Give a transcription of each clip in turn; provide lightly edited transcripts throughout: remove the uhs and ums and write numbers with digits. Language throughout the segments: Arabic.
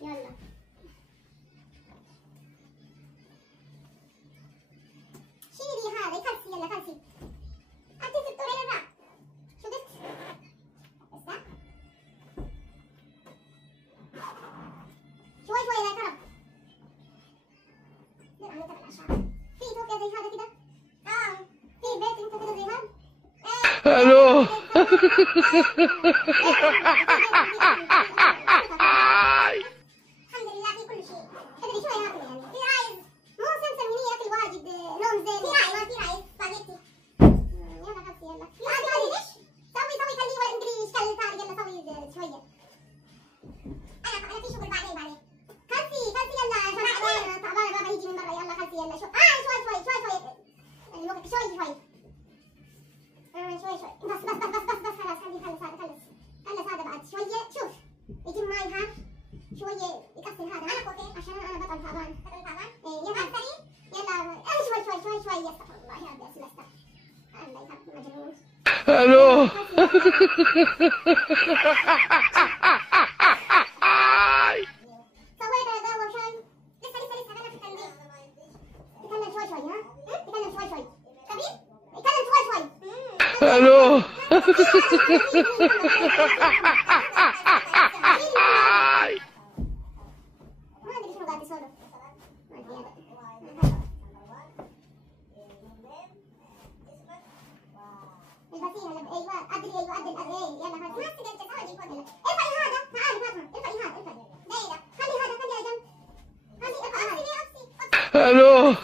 يلا شيلي هذا كرسي، يلا كرسي انت تطورين الراب شو قلت؟ اسمع شوي شوي يا كرم. لا انا تبع الاشعار في توكة زي هذا كده. في بيت انت كده زي هذا. الو الحمد لله في كل شيء. ادري شوي هاكل يعني. في رايز مو سمسم هني اكل واجد نوم زين. في رايز ما في رايز سباجيتي. يلا كرسي يلا. هذه ليش؟ سوي خليه ولا ادري ايش كل ثاني. يلا سوي شويه. انا في شغل بعدين. كرسي يلا عشان تعبانه بابا يجي من برا. يلا كرسي يلا شوي شوي بس خلاص خلص هذا بعد شويه. شوف يجي معي هذا شويه يكسر هذا. انا كوفي عشان انا بطل تعبان. يلا شوي يستغفر الله. هذا اسمه الله يهب مجنون. الو سويت هذا اول شيء. لسه انا في التنظيف. تكلم شوي ها. تكلم شوي كبير. تكلم شوي الو ما ادري شنو قاعد يسولف. ما ادري البسيها ايوه ادري يلا هذا ما تقدر تسوي يكون هنا. ارفعي هذا تعالي فاطمه. ارفعي دايره. خلي هذا على جنب. خلي ارفعي الو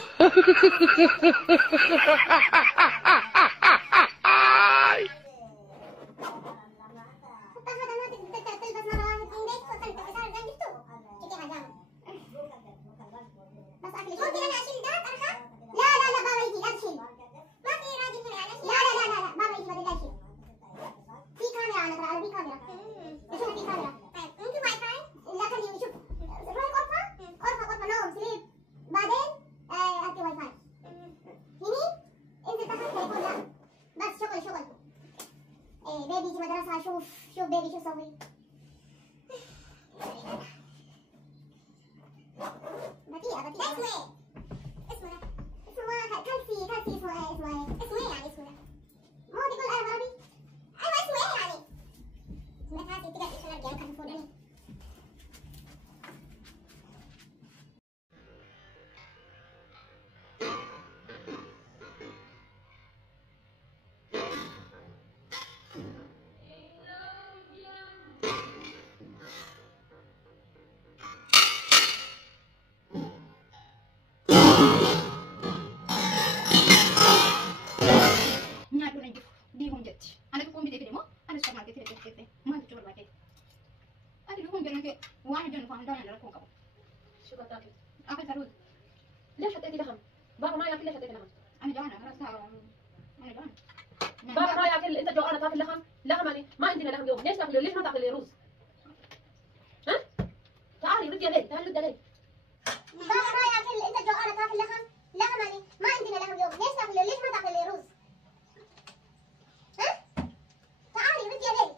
بيبي يجي مدرسة. شوف بيبي شو سوي. بطيئة اسمه كلسي اسمه ايه يعني اسمه مو تقول انا عربي. ايوه اسمه ايه يعني. اسمه هاتي تقدر ايش نرجع كان فودني. شو بتاكل؟ اكل فروض. ليش حطيتي لحم؟ بابا ما ياكل. ليش حطيتي لحم؟ انا جوعانه خلاص. انا جوعانه. بابا ما ياكل. انت جوعانه تاكل لحم؟ لحم يعني ما عندنا لحم اليوم. ليش تاكلي؟ ليش ما تاكلي رز؟ ها؟ تعالي ردي علي. تعالي ردي علي. بابا ما ياكل. انت جوعانه تاكل لحم يعني ما عندنا لحم اليوم. ليش ما تاكلي رز؟ ها؟ تعالي ردي علي.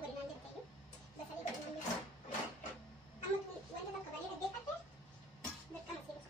نقول إنه عندنا طيب بس أنا يقول إنه عندنا أما وأنت تركب عليه البيت حتى نركب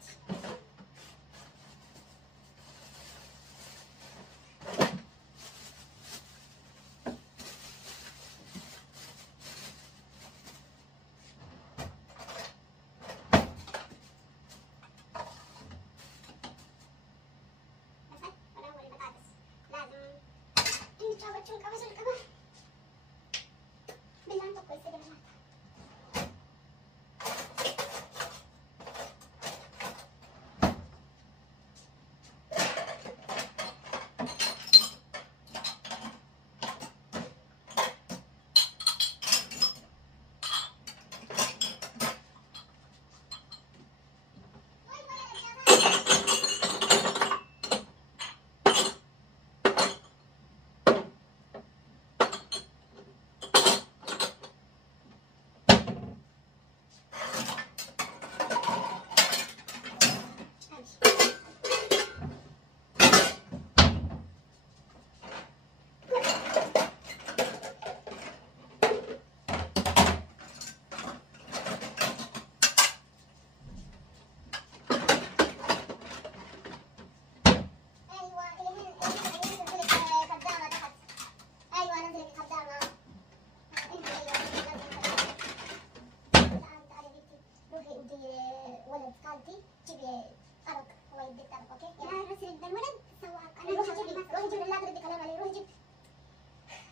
مسيرة ولد خالتي جيبي أرق هو يديك أرق أوكي؟ لا بس يبدا الولد سواها أنا روحي جيبي لا تردي كلام علي روحي جيبي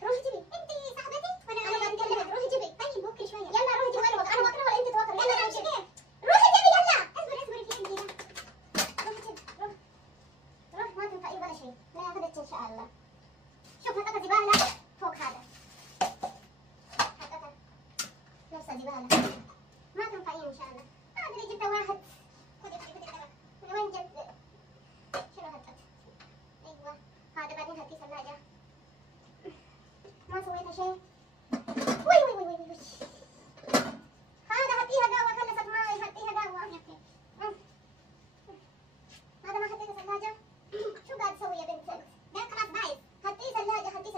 أنت صاحبتي أنا بتكلمك روحي جيبي طيب وكل شوية يلا روحي جيبي أنا وكرة ولا أنت توكري يلا روحي جيبي يلا اصبري في عندي روحي جيبي روح ما تنفعي ولا شيء لا أخذت إن شاء الله شوف حطيت زبالة فوق هذا حطيتها نفس زبالة ما تنفعين إن شاء الله أدري جبت واحد خذي من وين جبت شنو هدت أيوة هذا بعدين هدي ثلاجة ما سويت شيء وي هذا هديها قهوة خلصت معي هديها قهوة هذا ما حطيته ثلاجة شو قاعد تسوي يا بنت ده خلاص بايظ هدي ثلاجة اوكي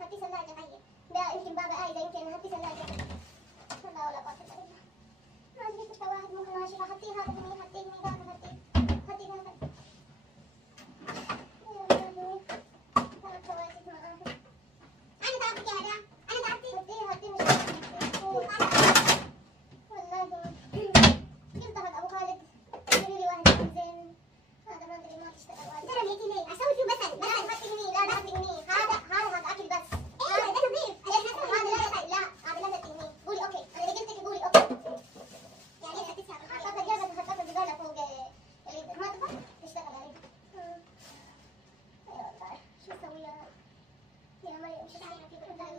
هدي ثلاجة هي ده يمكن بابا عايزة يمكن هدي ثلاجة لا ولا قوة إلا بالله ما أدري كنت واحد ممكن ماشي هدي هذا هني هدي هني ذاك هدي ذاك أنا تعبت يا هذا أنا تعبت هدي مش والله قلت هذا أبو خالد جيبي لي واحد زين هذا ما أدري ما تشتغل واحد ترى ليتي ليه أسوي فيه بس لا تحطي هني لا تحطي هني هذا أكل بس هذا نظيف هذا لا هذا لا تحطي هني قولي أوكي أنا إذا قلت لك قولي أوكي يعني حطيت زبالة فوق اللي ما تبغى تشتغل عليه يا الله شو أسوي يا مريم شو تعملي في بالله